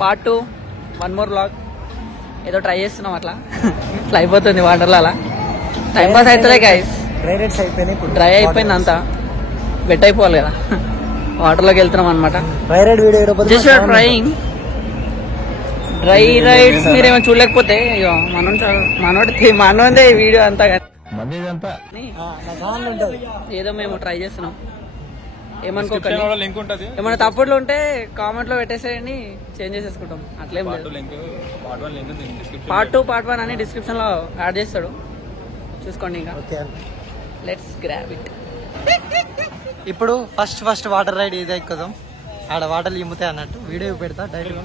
Part 2 1 more vlog ఏదో try చేస్తున్నాం అట్లా ఇట్లా అయిపోతుంది వాటర్లో అలా టైం పాస్ అవుతుంది గైస్. డ్రై అయిపోయింది అంతా, వెట్ అయిపోవాలి కదా, వాటర్లోకి వెళ్తున్నాం అనమాట. Just trying dry rides. మీరేమో చూడలేకపోతే మనోడే ఈ వీడియో అంతా ఏదో మేము ట్రై చేస్తున్నాం. ఏమనుకోకండి, ఏమైనా తప్పుడులు ఉంటే కామెంట్ లో పెట్టేసేయండి, చేంజ్ చేసేసుకుంటాం. అట్లేం పార్ట్ 2 పార్ట్ 1 అని డిస్క్రిప్షన్ లో యాడ్ చేస్తాడు, చూసుకోండి. ఇంకా లెట్స్ గ్రాబ్ ఇట్. ఇప్పుడు ఫస్ట్ వాటర్ రైడ్ ఇదే ఎక్కుదాం. ఆడ వాటర్లు ఇమ్ముతాయి అన్నట్టు వీడియో పెడతా డైరెక్ట్.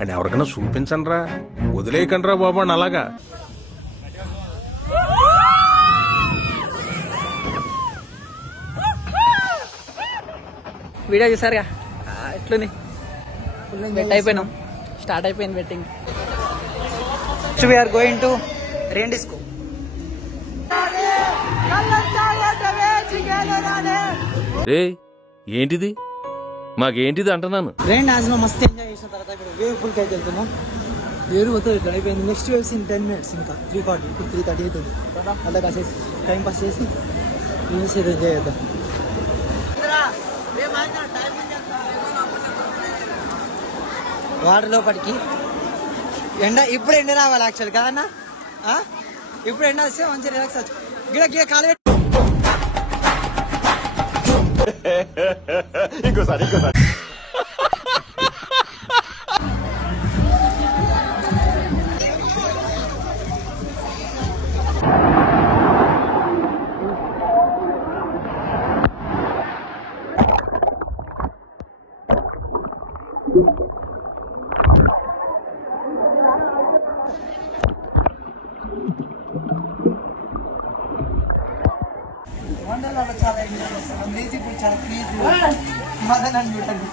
అని ఎవరికైనా చూపించండి రా, వదిలేయకండి రా బాబు అని అలాగా. వీడియో చూసారుగా ఎట్లుంది, బెట్ అయిపోయినాం, స్టార్ట్ అయిపోయింది betting. We are going to rain disco. ఏంటిది మాకేంటిది అంటున్నాను. రెయిన్ డాన్స్ లో మస్తు ఎంజాయ్ చేసిన తర్వాత ఇప్పుడు వేవ్ ఫుల్ కైతే వెళ్తున్నాం. వేరు మొత్తం ఇక్కడ అయిపోయింది. నెక్స్ట్ వేవ్స్ ఇన్ 10 minutes, ఇంకా 3:40, ఇప్పుడు 3:30 అవుతుంది. అలా కాసేసి టైం పాస్ చేసి ఎంజాయ్ చేద్దాం. వాటర్ లోపలికి ఎండ ఇప్పుడు ఎండ రావాలి యాక్చువల్ కదన్నా. ఇప్పుడు ఎండ వస్తే మంచిగా రిలాక్స్ అవచ్చు. గిడ కాలు ఇంకోసారి చాలా ఇప్పుడు చాలా ప్లీజ్ మదన్ అని చూడండి.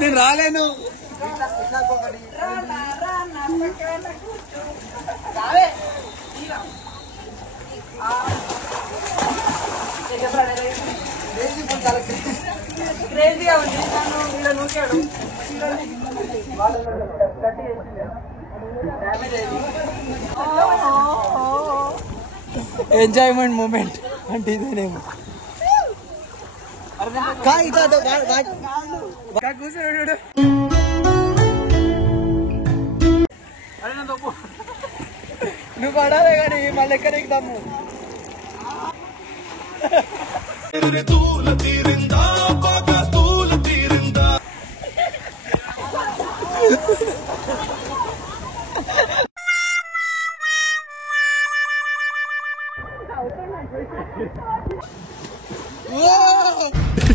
నేను రాలేను. క్రేజీగా ఉంది. ఇలా నూకాడు ఎంజాయ్మెంట్ మూమెంట్ అంటే ఇదేనేమో. కూర్చోడు నువ్వు పడాలే కానీ మళ్ళీ ఎక్కడ ఎక్కుదాము.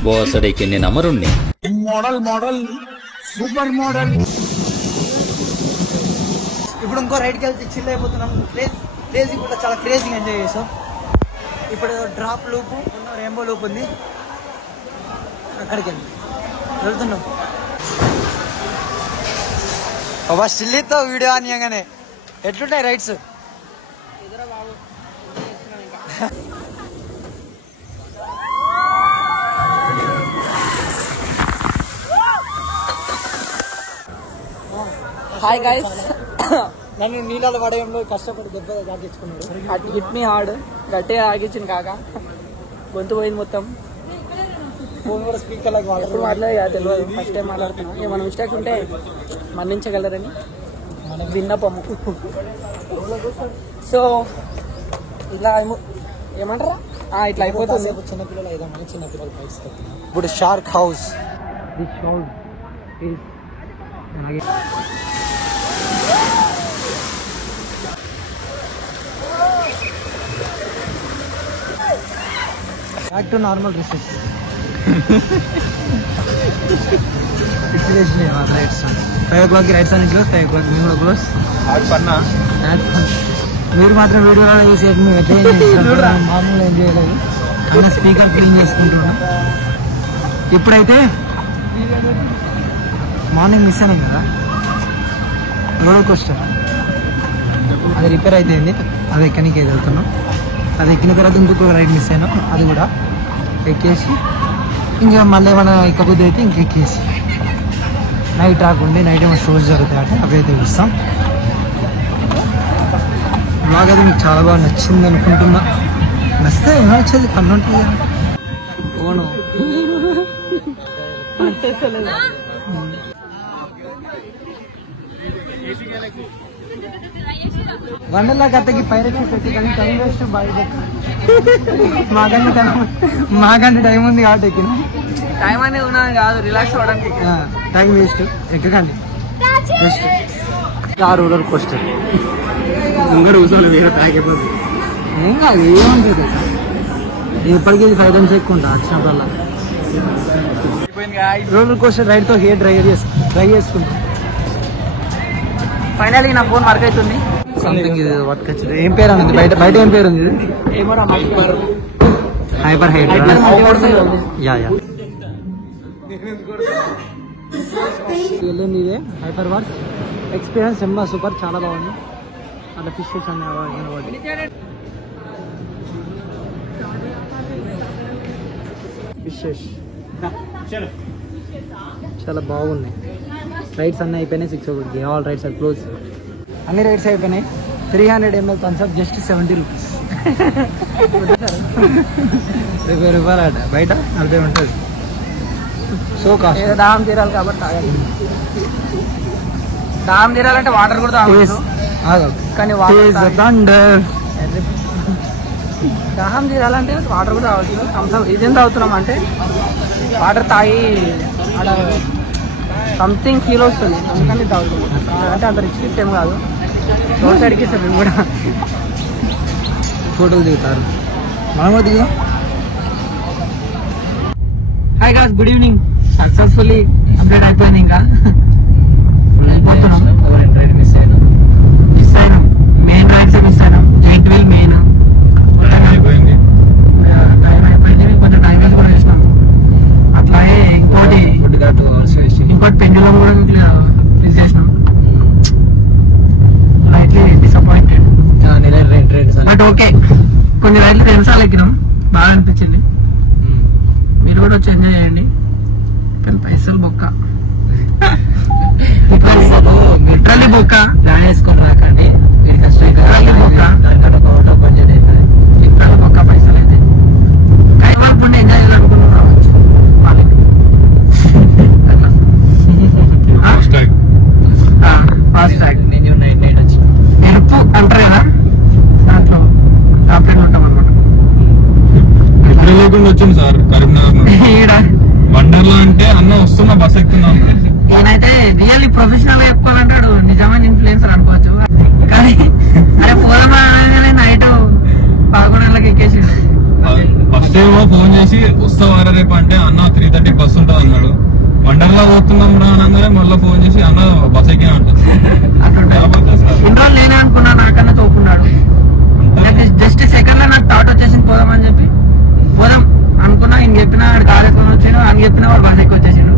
బోసడికి నేను అమరుణ్ణి. Model super model. ఇప్పుడు ఇంకో రైడ్కి వెళ్తే చిల్ అయిపోతున్నాం. క్రేజీ కూడా చాలా క్రేజీగా ఎంజాయ్ చేసాం. ఇప్పుడు డ్రాప్ లూపు, రెయిన్బో లూప్ ఉంది, అక్కడికి వెళ్తున్నాం. బాబా స్టిల్లీతో వీడియో అనియగానే ఎట్లుంటాయి రైడ్స్? హాయ్ గైస్, నన్ను నీళ్ళలో పడేయంలో కష్టపడి దెబ్బ తాకించుకున్నాడు. హిట్ మీ హార్డ్, గట్టిగా ఆగించింది కాక, గొంతు పోయింది మొత్తం. ఫోన్ కూడా స్పీకర్ లాగా ఎప్పుడు మాట్లాడేది తెలియదు, ఫస్ట్ టైం మాట్లాడుతున్నాం. ఏమైనా మిస్టేక్స్ ఉంటే మన్నించగలరని విన్నపము. సో ఇలా ఏమంటారా, ఇట్లా అయిపోతుంది. చిన్నపిల్లలు అయిదా మన చిన్నపిల్లలు పైకి. ఇప్పుడు shark house. This house is back to normal dresses. lights on 5 o'clock lights on close, 5 o'clock we will close. Have fun. మీరు మాత్రం వీడియో చూసేది మేము ఎట్లా ఎంజాయ్ చేస్తాం, మామూలుగా ఎంజాయ్ చేయలేదు. అయినా స్పీకర్ క్లీన్ చేసుకుంటున్నాం. ఇప్పుడైతే మార్నింగ్ మిస్ అయినాం కదా రోలర్ కోస్టర్, అది రిపేర్ అయిపోయింది. అది ఎక్కడికి వెళ్తున్నాం. అది ఎక్కిన తర్వాత ఇంకొక రైడ్ మిస్ అయినాం, అది కూడా ఎక్కేసి ఇంకా మళ్ళీ ఏమైనా ఎక్కబుద్ధి అయితే ఇంకెక్కేసి నైట్ రాకుండి నైట్ ఏమైనా షోస్ జరుగుతాయి అంటే అవి అయితే చూస్తాం. బ్లాగ్ అయితే మీకు చాలా బాగా నచ్చింది అనుకుంటున్నా. నచ్చితే ఏమో నచ్చేది కన్ను ఉంటుంది. ఓను వండర్లా కథకి పైరకి పెట్టి కానీ టైం వేస్ట్ బాగా మాకంటే టైం ఉంది కాబట్టి ఎక్కిన టైం అనేది ఉన్నది కాదు, రిలాక్స్ అవ్వడానికి. టైం వేస్ట్ ఎక్కకండి వేస్ట్. ఆ రోలర్ కోస్టర్ ముంగడు కూర్చోలేదు, వేరే ప్యాక్ అయిపోతుంది. ఏం కాదు, ఏముంటుంది కదా ఎప్పటికీ 5 times ఎక్కువ ఉంటా వచ్చినప్పుడల్లా. రోలర్ కోస్టర్ రైడ్తో హెయిర్ డ్రై చేసుకుంటాం. ఫైనల్లీ నా ఫోన్ వర్క్ అవుతుంది. సంథింగ్ ఇది వర్క్ వచ్చింది. ఏం పేరు ఉంది బయట ఏం పేరు ఉంది? Hyper hide. యా వెళ్ళింది ఇదే హైపర్ వర్క్. ఎక్స్పీరియన్స్ ఎంబా సూపర్, చాలా బాగుంది. అట్లా ఫిషెస్ ఫిషెస్ చాలా బాగున్నాయి. రైడ్స్ అన్నీ అయిపోయినాయి. 6 o'clock all rides are close. అన్ని రైడ్స్ అయిపోయినాయి. 300 ml థమ్స్అప్ జస్ట్ 70 rupees. 20 రూపాయలు అట, బయట 40 ఉంటుంది. So cost. దాహం తీరాలి కాబట్టి తాగాలి. దాహం తీరాలంటే వాటర్ కూడా తాగవచ్చు, కానీ దాహం తీరాలంటే వాటర్ కూడా తాగవచ్చు. థమ్స్అప్ ఇదేం తాగుతున్నాం అంటే వాటర్ తాగి అక్కడ సంథింగ్ ఫీల్ వస్తుంది, అందుకని తాగుతున్నాం. అంటే అంత రిచ్ గిఫ్ట్ ఏం కాదు, రోడ్ సైడ్కి ఇస్తాం. మేము కూడా ఫోటోలు దిగుతారు, మనం కూడా దిగుదాం. Hi guys, good evening. Successfully update అయిపోయింది. ఇంకా మిస్ అయినాం. మెయిన్ రైడ్స్ మిస్ అయినాం. జెయింట్ వీల్ మెయిన్ టైం అయిపోయింది. కొంచెం టైం వేస్ట్ కూడా చేసినాం. అట్లాగే ఇంకోటి పెండులం కూడా మిస్ చేసినాం. Lightly disappointed. బట్ ఓకే, కొన్ని రైడ్లు 2 సార్లు ఎక్కినాం, బాగా అనిపించింది. మీరు కూడా వచ్చి ఎంజాయ్ చేయండి, కానీ పైసలు బొక్క. లిటరల్లీ బొక్క. ప్లాన్ వేసుకొని రాకండి, లిటరల్లీ బొక్క. లిటరల్లీ బొక్క పైసలు అయితే. కైవాకుండా ఎంజాయ్ చేయాలనుకున్నాం రావచ్చు వాళ్ళకి. ఫాస్ట్ ట్రాక్ ఎరుపు అంటారు కదా, దాంట్లో టాప్లెట్ ఉంటాం అనమాట. వచ్చింది సార్ కరీంనగర్ వండర్లా అంటే అన్న వస్తున్నా బస్ ఎక్కుతున్నాం. నేనైతే రియల్లీ ప్రొఫెషనల్ గా చెప్పుకోవాలంటాడు, నిజమైన ఇన్ఫ్లుయెన్సర్ అనుకోవచ్చు. కానీ అరే పోదామా నైట్ 11 గంటలకు ఎక్కేసి ఫస్ట్ ఏమో ఫోన్ చేసి వస్తావారా రేపు అంటే అన్న 3:30 బస్ ఉంటుంది అన్నాడు. వండర్లా పోతున్నాం రా అనగానే మళ్ళీ ఫోన్ చేసి అన్న బస్ ఎక్కినా అంటారు. ఇన్ని రోజులు నేనే అనుకున్నా, నాకన్నా తోపున్నాడు. జస్ట్ సెకండ్ లో నాకు థాట్ వచ్చేసింది పోదామని చెప్పి. పోదాం అనుకున్నా, ఆయన చెప్పినా వాడు కాలేసుకొని వచ్చిండు, అని చెప్పినా వాడు బస్ ఎక్కి వచ్చేసిండు.